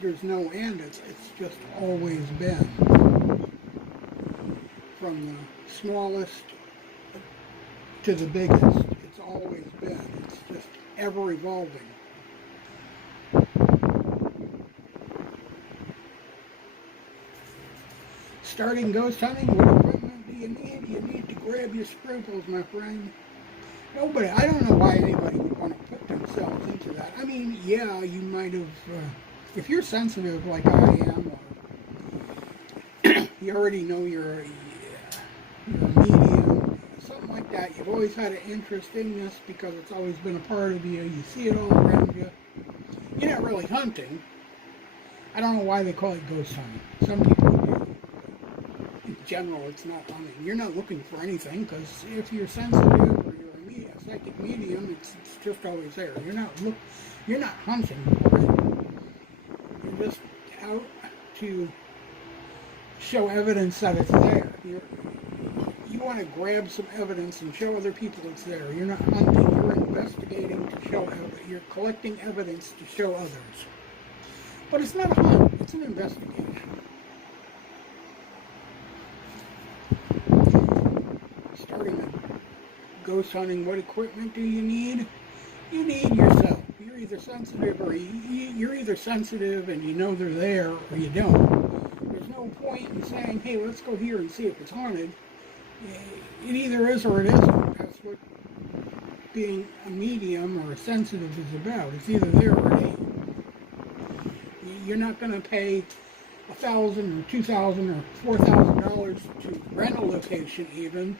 There's no end. It's just always been. From the smallest to the biggest, it's always been. It's just ever evolving. Starting ghost hunting, what equipment do you need? You need to grab your scruples, my friend. Nobody, I don't know why anybody would want to put themselves into that. I mean, yeah, you might have, if you're sensitive like I am, or you already know you're a medium, something like that. You've always had an interest in this because it's always been a part of you. You see it all around you. You're not really hunting. I don't know why they call it ghost hunting. Some people do. In general, it's not hunting. You're not looking for anything because if you're sensitive or you're a psychic medium, it's just always there. You're not hunting for it. You're just out to show evidence that it's there. You want to grab some evidence and show other people it's there. You're not hunting. You're investigating to show evidence. You're collecting evidence to show others. But it's not a hunt. It's an investigation. Starting ghost hunting, what equipment do you need? You need yourself. You're either sensitive or you're either sensitive and you know they're there, or you don't. There's no point in saying, hey, let's go here and see if it's haunted. It either is or it isn't. That's what being a medium or a sensitive is about. It's either there or it ain't. You're not going to pay $1,000 or $2,000 or $4,000 to rent a location even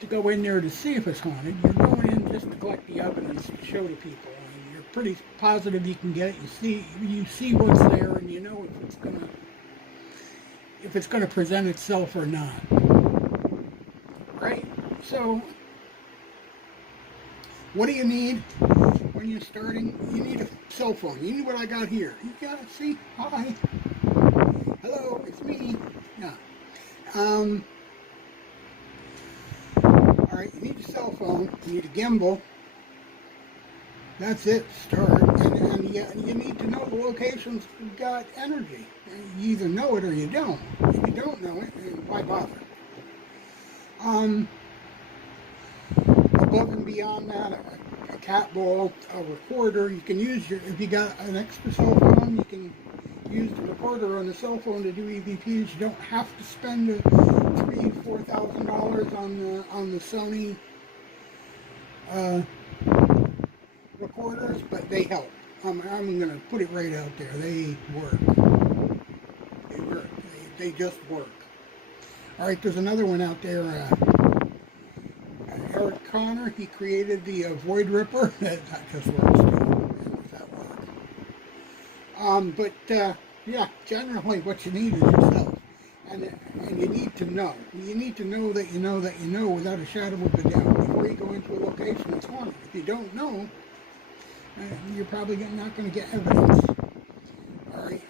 to go in there to see if it's haunted. You're going in just to collect the evidence to show to people, and you're pretty positive you can get it. You see what's there, and you know if it's gonna present itself or not. Right? So, what do you need when you're starting? You need a cell phone. You need what I got here. You got it. See? Hi. Hello, it's me. Yeah. Alright, you need a cell phone, you need a gimbal. That's it, start. And you need to know the locations that got energy. You either know it or you don't. If you don't know it, then why bother? Above and beyond that, a cat ball, a recorder. You can use if you got an extra cell phone, you can use the recorder on the cell phone to do EVPs. You don't have to spend $3,000-$4,000 on the Sony recorders, but they help. I'm going to put it right out there. They work. They work. They just work. All right, there's another one out there. Eric Connor, he created the Void Ripper. That just works too. That works. Yeah, generally what you need is yourself. And you need to know. You need to know that you know that you know without a shadow of a doubt before you go into a location that's haunted. If you don't know, you're probably not going to get evidence. All right.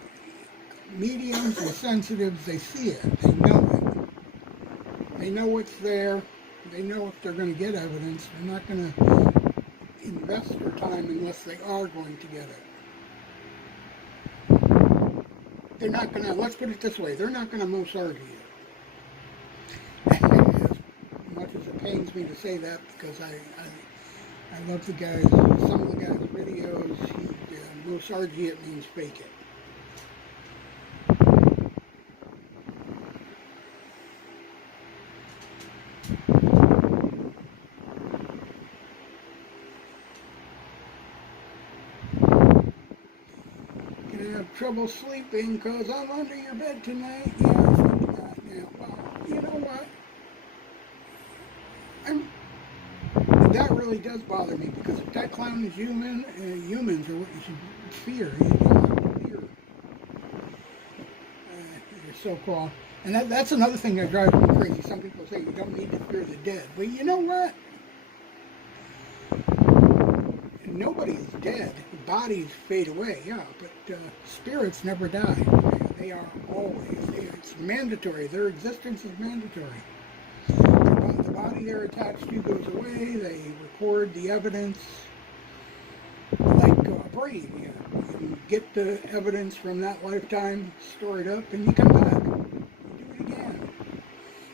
Mediums and sensitives, they see it. They know it. They know what's there. They know if they're going to get evidence. They're not going to invest their time unless they are going to get it. They're not going to, let's put it this way, they're not going to most argue you. As much as it pains me to say that, because I love the guys, some of the guys' videos, most argue it means fake it. Trouble sleeping because I'm under your bed tonight. Yeah, I think that now. Well, you know what? That really does bother me, because if that clown is human, humans are what you should fear. You don't have to fear your so-called. And that's another thing that drives me crazy. Some people say you don't need to fear the dead. But you know what? Nobody's dead. Bodies fade away, yeah, but spirits never die. They are always. It's mandatory. Their existence is mandatory. The body they're attached to goes away. They record the evidence like a brain. You get the evidence from that lifetime, store it up, and you come back. You do it again.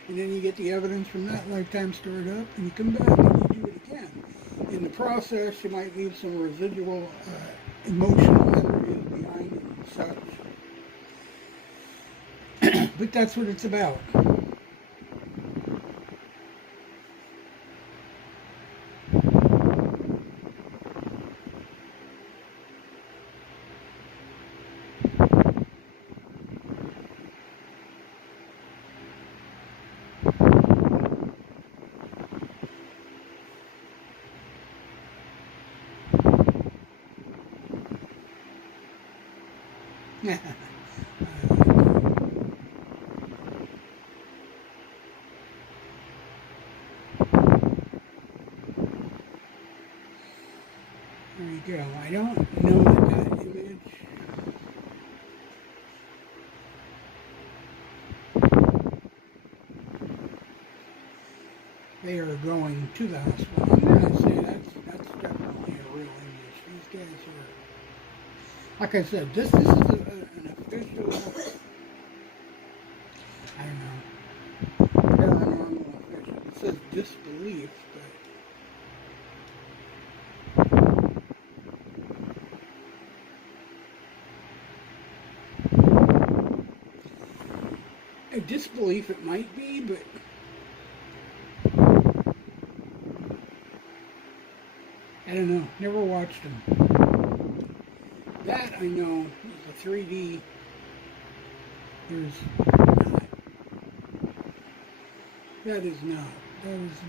And then you get the evidence from that lifetime, store it up, and you come back and you do it again. In the process, you might leave some residual emotional memories behind it and such. But that's what it's about. There you go. I don't know that image. They are going to the hospital. I'm going to say that's definitely a real image. These guys are, like I said, this is an official, I don't know, paranormal official. It says disbelief, but a disbelief it might be, but I don't know. Never watched them. That I know is a 3D. There's not. That is not.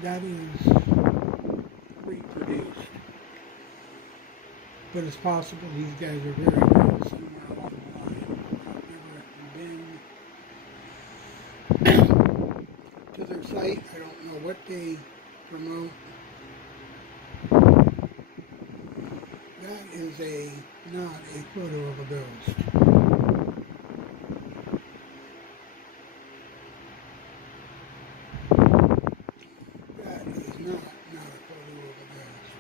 That is reproduced. But it's possible these guys are very real somewhere along the line. I've never been to their site. I don't know what they promote. That is not a photo of a ghost. That is not a photo of a ghost.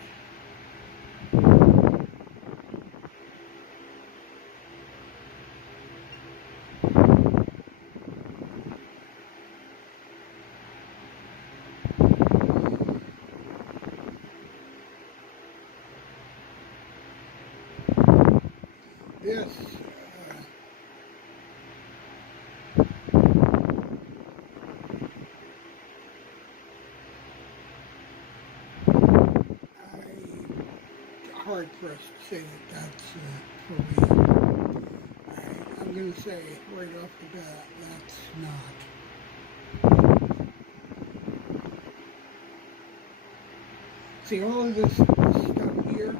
Yes. I'm hard pressed to say that that's for real. I'm going to say right off the bat, that's not. See, all of this stuff here,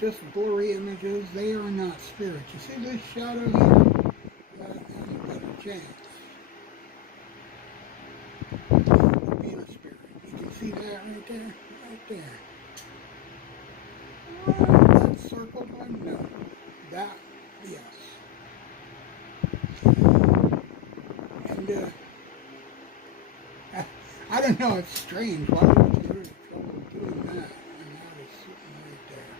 just blurry images, they are not spirits. You see this shadow here? That has a better chance of being a spirit. You can see that right there? Right there. circled one? No. That, yes. And, I don't know, it's strange. Why would you go to the trouble of doing that? And that is sitting right there.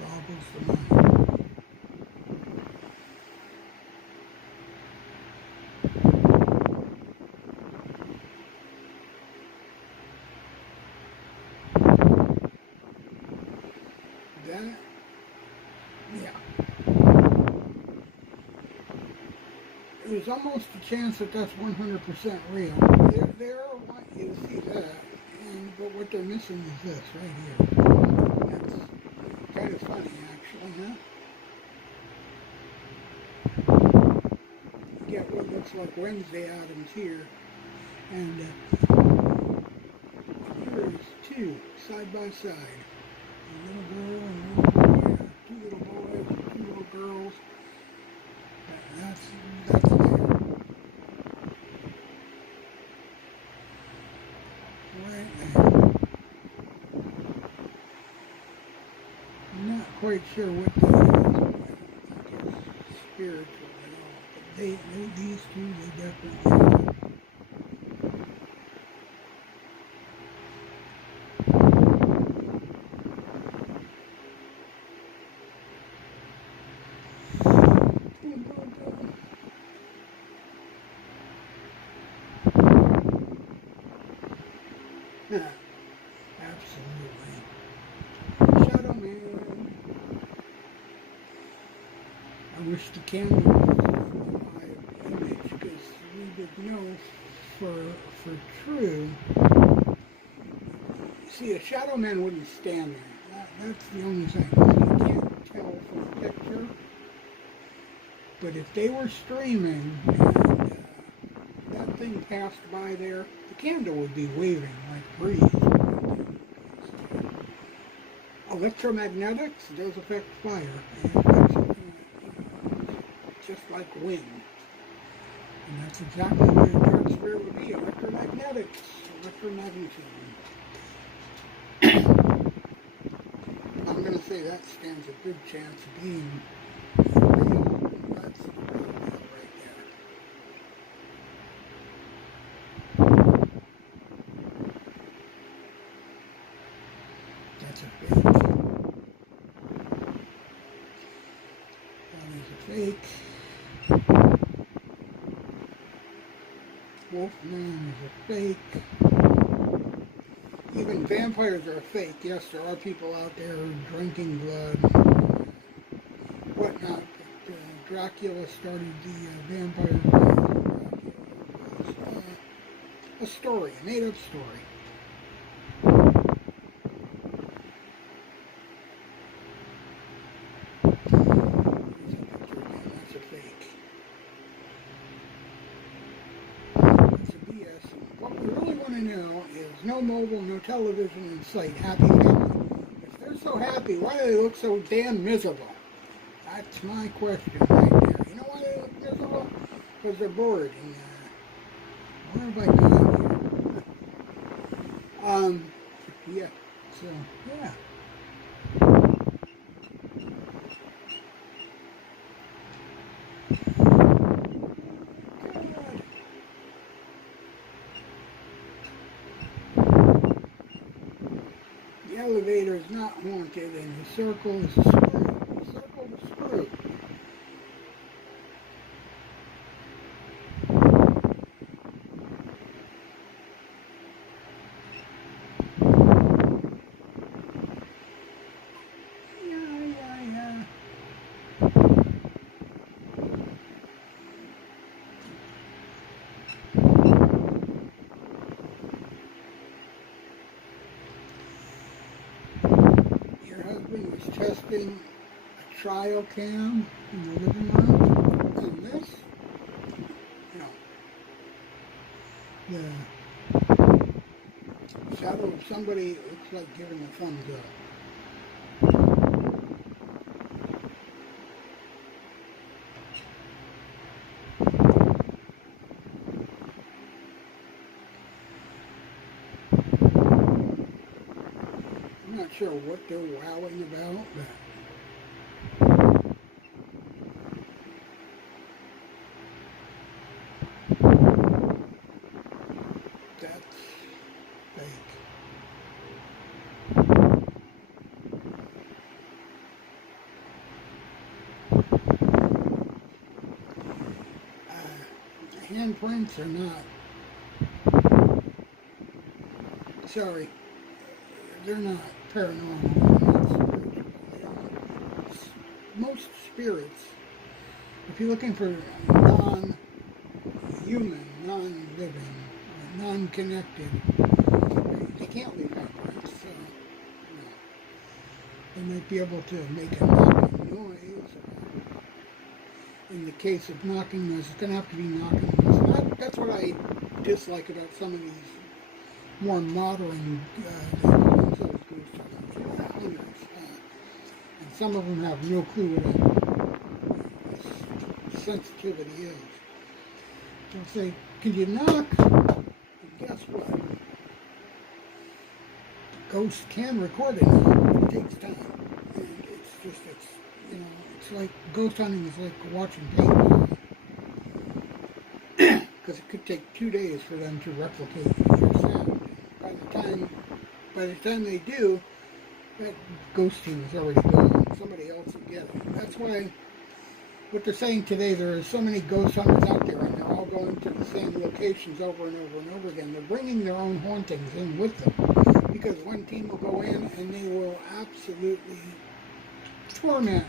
Boggles the mind. That, yeah. There's almost a chance that that's 100% real. There, you see that, but what they're missing is this right here. That's kind of funny, actually, huh? You get what looks like Wednesday Addams here, and here's two side by side. A little girl and a little boy, two little boys, two little girls. That's there. Right there. I'm not quite sure what that is, but I guess spiritual and all. But these two, they definitely are. Absolutely. Shadow Man. I wish the camera was my image because we would know for true. See, a shadow man wouldn't stand there. That's the only thing. You can't tell from a picture. But if they were streaming and that thing passed by there, the candle would be waving like breeze. Electromagnetics does affect fire. It affects just like wind. And that's exactly what a dark spirit would be. Electromagnetics. Electromagnetism. I'm going to say that stands a good chance of being real. That's the real deal right there. That's a fake. That is a fake. Wolfman is a fake. Even vampires are fake. Yes, there are people out there drinking blood, whatnot. But Dracula started the vampire was a story, a made-up story. That's a fake. That's a BS. What we really want to know is no mobile, no television in sight. Happy family. If they're so happy, why do they look so damn miserable? That's my question right there. You know why they look miserable? Because they're bored. And what have I done here? Yeah. So, yeah. The elevator is not haunted, and the circle is screwed. The circle is screwed. Yeah. Your husband was testing a trial cam in the living room, and this, the shadow of somebody looks like giving a thumbs up. not sure what they're wowing about, but that's fake. Handprints are not. Sorry, they're not paranormal. They're not spiritual. Most spirits, if you're looking for non-human, non-living, non-connected, they can't leave handprints. So, they might be able to make a knocking noise. In the case of knocking noise, it's going to have to be knocking noise. That's what I dislike about some of these more modern hunters. And some of them have no clue what sensitivity is. They'll say, "Can you knock?" And guess what? The ghost can record it, but it takes time. And it's like ghost hunting is like watching paint. Because it could take 2 days for them to replicate their sound. By the time they do, that ghost team is already gone. Somebody else will get it. That's why what they're saying today, there are so many ghost hunters out there, and they're all going to the same locations over and over and over again. They're bringing their own hauntings in with them, because one team will go in and they will absolutely torment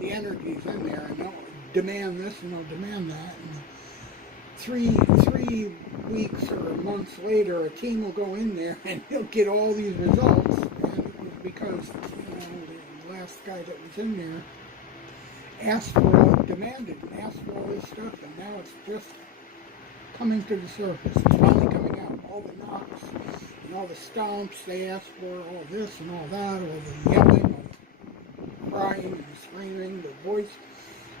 the energies in there, and they'll demand this and they'll demand that. And 3 weeks or months later, a team will go in there and he'll get all these results, and it was because the last guy that was in there demanded and asked for all this stuff, and now it's just coming to the surface. It's finally coming out. All the knocks and all the stomps they asked for, all this and all that, all the yelling, all the crying and the screaming, the voice,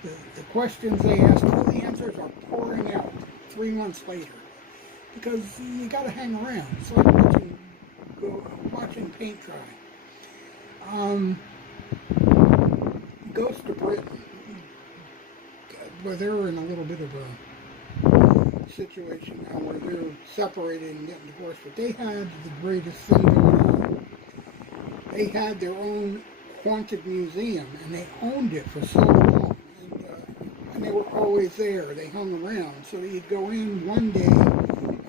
the questions they asked, all the answers are pouring out 3 months later. Because you got to hang around. It's like watching paint dry. Ghost of Britain. Well, they're in a little bit of a situation now where they're separated and getting divorced, but they had the greatest thing going on. They had their own haunted museum, and they owned it for so long, and they were always there. They hung around, so you'd go in one day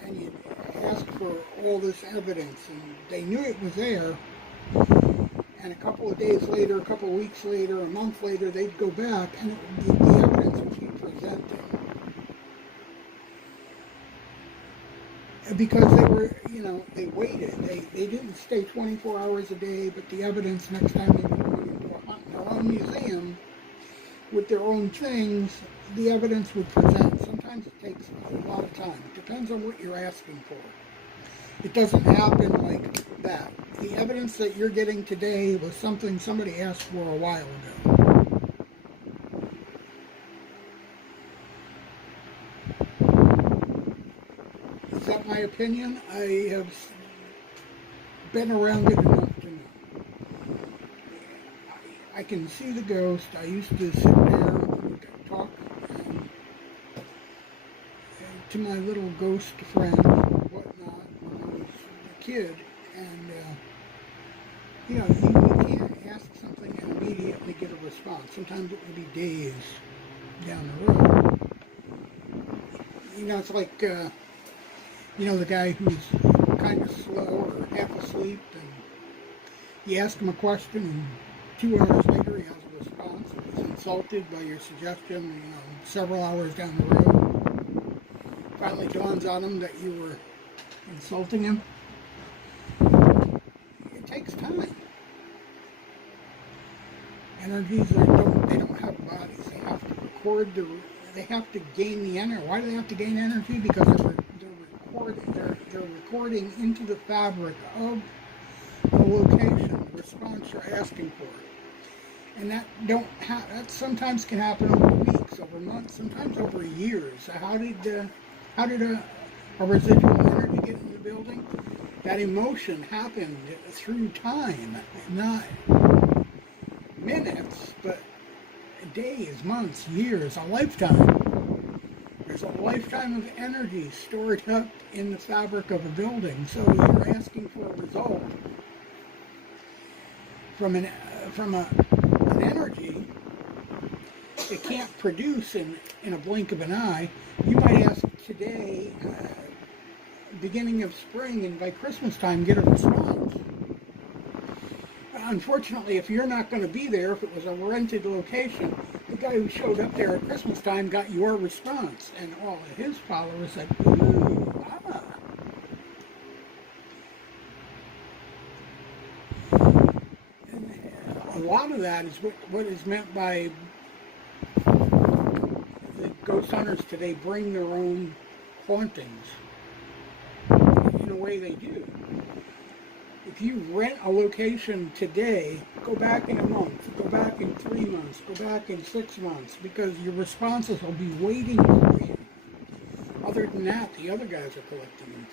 and you'd ask for all this evidence, and they knew it was there, and a couple of days later, a couple of weeks later, a month later, they'd go back, and the evidence would be presented. Because they were, they waited. They didn't stay 24 hours a day, but the evidence next time they were going into their own museum with their own things, the evidence would present. Sometimes it takes a lot of time. It depends on what you're asking for. It doesn't happen like that. The evidence that you're getting today was something somebody asked for a while ago. Is that my opinion? I have been around it enough to know. I can see the ghost. I used to sit there and talk to my little ghost friend and whatnot when I was a kid. And, you can't ask something and immediately get a response. Sometimes it will be days down the road. It's like, the guy who's kind of slow or half asleep, and you ask him a question, and 2 hours later he has a response. He's insulted by your suggestion, several hours down the road. Finally dawns on him that you were insulting him. It takes time. Energies they don't have bodies. They have to they have to gain the energy. Why do they have to gain energy? Because they're recording into the fabric of the location, the response you're asking for. And that sometimes can happen over weeks, over months, sometimes over years. How did a residual energy get in the building? That emotion happened through time, not minutes, but days, months, years, a lifetime. There's a lifetime of energy stored up in the fabric of a building. So you're asking for a result from an energy it can't produce in a blink of an eye. You might ask today, beginning of spring, and by Christmas time get a response. Unfortunately, if you're not going to be there, if it was a rented location, the guy who showed up there at Christmas time got your response, and all of his followers said, ooh, ah. And a lot of that is what is meant by the ghost hunters today bring their own hauntings. In a way they do. If you rent a location today, go back in a month, go back in 3 months, go back in 6 months, because your responses will be waiting for you. Other than that, the other guys are collecting them.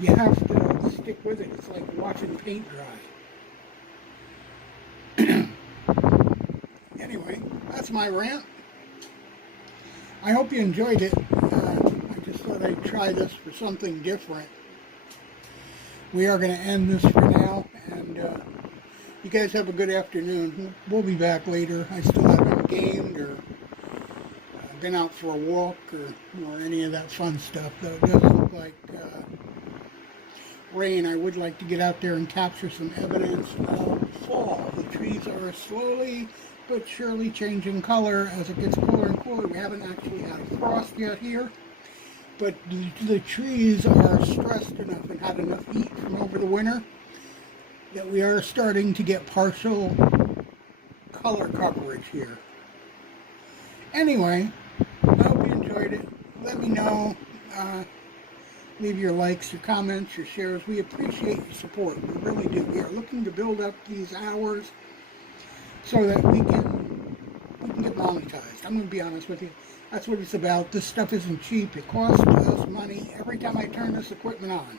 You have to stick with it. It's like watching paint dry. Anyway, that's my rant. I hope you enjoyed it. I just thought I'd try this for something different. We are going to end this for now, and you guys have a good afternoon. We'll be back later. I still haven't gamed or been out for a walk or any of that fun stuff, though it does look like rain. I would like to get out there and capture some evidence of fall. The trees are slowly but surely changing color as it gets cooler and cooler. We haven't actually had a frost yet here. But the trees are stressed enough and had enough heat from over the winter that we are starting to get partial color coverage here. Anyway, I hope you enjoyed it. Let me know. Leave your likes, your comments, your shares. We appreciate your support. We really do. We are looking to build up these hours so that we can get monetized. I'm going to be honest with you. That's what it's about. This stuff isn't cheap. It costs us money every time I turn this equipment on.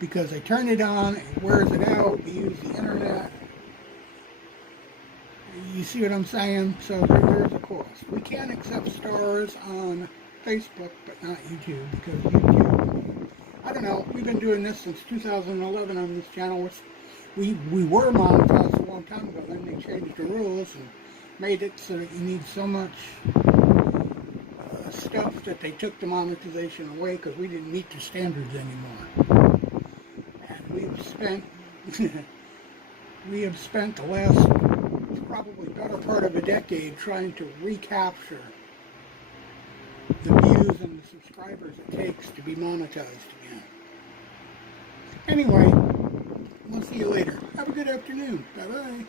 Because I turn it on, it wears it out, we use the internet. You see what I'm saying? So there's a cost. We can accept stars on Facebook, but not YouTube, because YouTube, I don't know, we've been doing this since 2011 on this channel. We were monetized a long time ago, then they changed the rules and made it so that you need so much stuff that they took the monetization away because we didn't meet the standards anymore. And we have spent the last probably better part of a decade trying to recapture the views and the subscribers it takes to be monetized again. Anyway, we'll see you later. Have a good afternoon. Bye-bye.